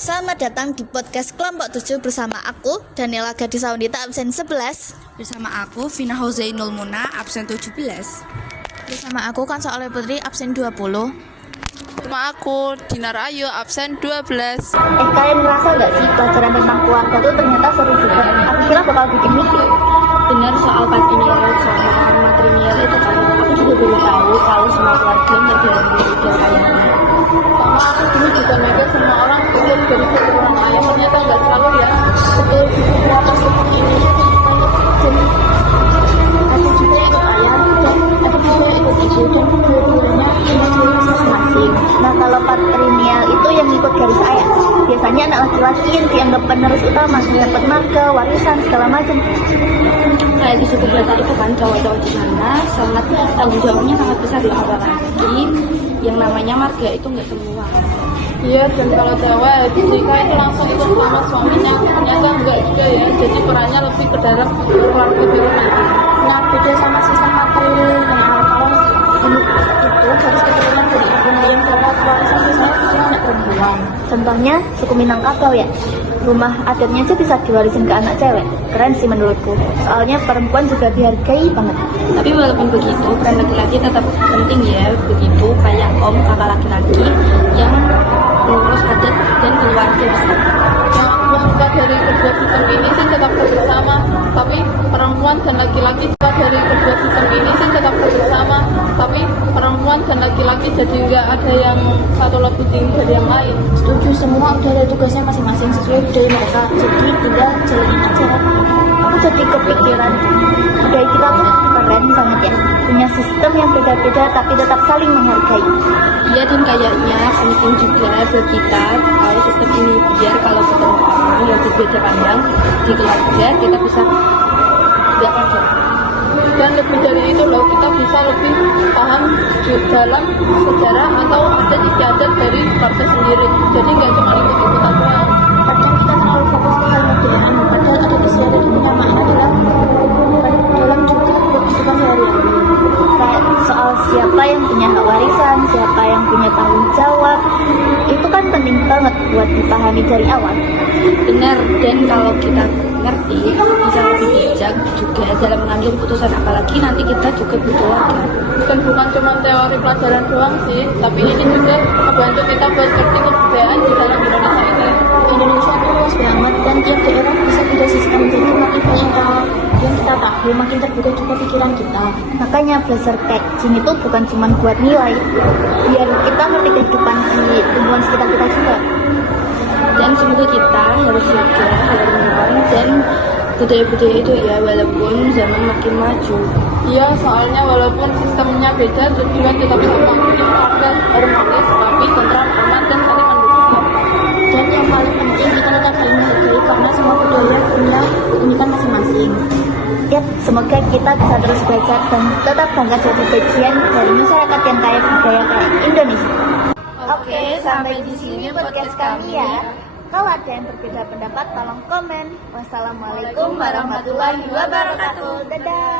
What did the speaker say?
Selamat datang di podcast kelompok 7 bersama aku, Daniela Gadisa Undita, absen 11. Bersama aku, Vina Hauzainul Muna, absen 17. Bersama aku, Kansa Putri, absen 20. Bersama aku, Dinar Ayu, absen 12. Kalian ngerasa gak sih pelajaran tentang keluarga tuh ternyata seru juga? Aku kira bakal bikin mikir. Benar soal patrilineal sama matrilineal itu kan, aku juga baru tahu kalau semua keluarga nggak diambil udah kayaknya. Sama aku dulu juga mikir semua orang ikut dari keturunan ayah, ternyata nggak selalu ya. Betul, semua pasukan Indonesia jadi aku juga ikut ayah dan aku juga ikut ibu dan kedua-duanya punya ciri khas masing-masing. Nah kalau patrilineal itu yang ikut garis ayah, biasanya anak laki-laki yang dianggap penerus utama, dapat marga, warisan segala macam. Kayak di suku Batak itu kan cowok-cowok di sana sangat tanggung jawabnya sangat besar loh, apalagi yang namanya marga itu nggak semua. Iya, dan kalau cewek jika itu langsung ikut sama suaminya, ternyata enggak juga ya, jadi perannya lebih ke dalam keluarga dulu nanti. Nah, beda sama sistem matrilineal kalau itu garis keturunan dari ibunya yang dapat warisan biasanya cuma anak perempuan. Contohnya suku Minangkabau ya, rumah adatnya aja bisa diwarisin ke anak cewek. Keren sih menurutku, soalnya perempuan juga dihargai banget. Tapi walaupun begitu, peran laki-laki tetap penting ya, begitu kayak om kakak laki-laki yang mengurus adat dan keluarga besar. Wanita dari kedua sistem ini sih tetap bersama, tapi perempuan dan laki-laki dari kedua sistem ini sih tetap bersama, tapi perempuan dan laki-laki jadi nggak ada yang satu lebih tinggi dari yang lain. Setuju, semua udah ada tugasnya masing-masing sesuai budaya mereka, jadi tinggal jalanin aja. Aku jadi kepikiran budaya kita tuh keren banget ya, punya sistem yang beda-beda tapi tetap saling menghargai. Iya, dan kayaknya penting juga buat kita tahu sistem ini biar kalau ketemu orang yang berbeda pandang di keluarga kita bisa tidak kaget. Dan lebih dari itu loh, kita bisa lebih paham dalam sejarah atau adat istiadat dari partai sendiri, jadi nggak cuma ikut-ikutan doang. Kadang kita terlalu fokus ke hal modern, padahal adat istiadat itu punya makna dalam juga kehidupan sehari-hari. Kayak soal siapa yang punya hak warisan, siapa yang punya tanggung jawab, itu kan penting banget buat dipahami dari awal. Benar, dan kalau kita ngerti bisa lebih bijak juga dalam mengambil keputusan, apalagi nanti kita juga butuh warga. Bukan cuma teori pelajaran doang sih, tapi ini juga membantu kita buat ngerti kebudayaan di dalam Indonesia ini. Indonesia itu luas banget dan tiap daerah bisa beda sistem, jadi makin banyak yang kita tahu, makin terbuka juga pikiran kita. Makanya belajar kayak gini tuh bukan cuma buat nilai, biar kita ngerti kehidupan di lingkungan sekitar kita juga. Dan semoga kita harus jaga lingkungan dan budaya-budaya itu ya, walaupun zaman makin maju. Iya, soalnya walaupun sistemnya beda, tujuan tetap sama. Jadi warga harmonis, tapi tentram, aman, dan saling mendukung. Dan yang paling penting kita tetap saling menghargai karena semua budaya punya keunikan masing-masing. Ya, semoga kita bisa terus belajar dan tetap bangga jadi bagian dari masyarakat yang kaya budaya kayak Indonesia. Oke, sampai di sini podcast kami ya. Kalau ada yang berbeda pendapat, tolong komen. Wassalamualaikum warahmatullahi wabarakatuh. Dadah.